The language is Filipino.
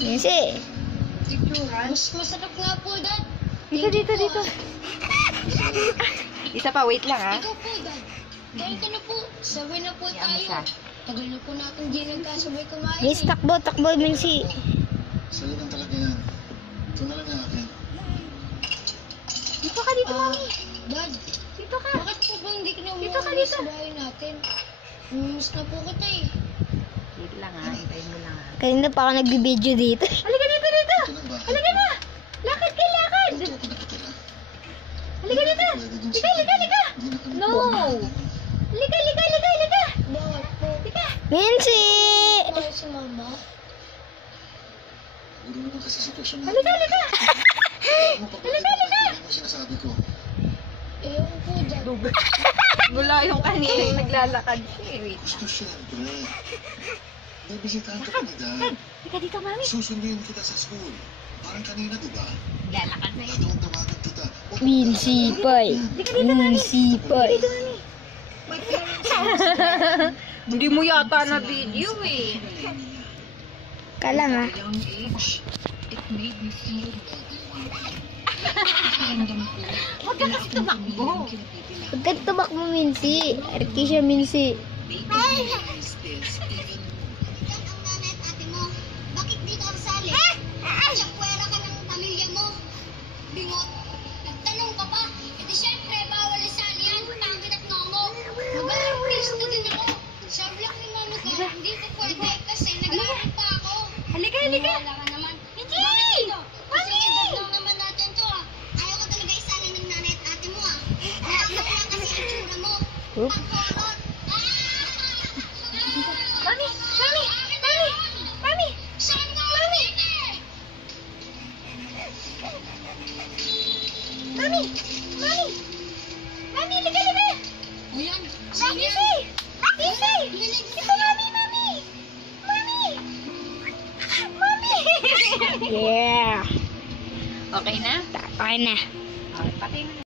Minsi. Mas masarap nga po, Dad. Dito. Isa pa, wait lang ha. Ikaw po, Dad. Dahil ka na po. Sabay na po tayo. Tagal na po natin di nagkasabay kumain. Miss, takbo, Minsi. Sa'yo lang talaga yan. Ito na lang yung akin. Dito ka dito, mami. Dad, Dito ka. bakit po ba hindi ka na Dito ka, umuwi dito. sa bahay natin? Miss na po kita eh. Wait lang ha, hintayin mo lang ha. Kanina pa ako nagbibideo dito. Halika dito. Ito lang ba? Halika na. Lakad ka, lakad. Ito ako nakatira. Halika dito. Pwede dun sa Halika. Hindi na kami No. Halika. Bakit po? Halika. Minsi. Mahal si Mama? Siguro naman kasi sitwasyon mo. Halika. Halika. Mo sinasabi ko. Ewan po, Dad. Mula yung kanina yung naglalakad siya. Wait. Gusto siyempre. Bibisitahan ka pa ni Dad. Halika dito, mami. Susunduin kita sa school. Parang kanina, di ba? Lalakad na yun. Tatawag-tawagan kita. Minsipay. Minsipay. Hindi mo yata na video eh. Kala nga. Huwag ka kasi tumakbo. Huwag ka tumakbo, Minsi. Erki siya, Minsi. Bakit di ka kasali? Tsakwera ka ng pamilya mo. Bingot. Nagtanong ka pa. E di syempre, bawal isali yan. Pangit at nongo. Mag-artista din ako. Sabi lang ni Mama ko, hindi ko pwede kasi nag-aaral pa ako. Halika. Wala ka naman. Hindi! Kasi edad lang naman natin to ah. Ayaw ko talaga isali ng nanay at ate mo ah. Nakakaw lang kasi ang tsura mo. Oop. Ang kolot. Mami! Saan ka? Mami! Mami, halika! O yan. Mami! Ito, Mami! Yeah! Okay na? Okay na. Okay, pati na.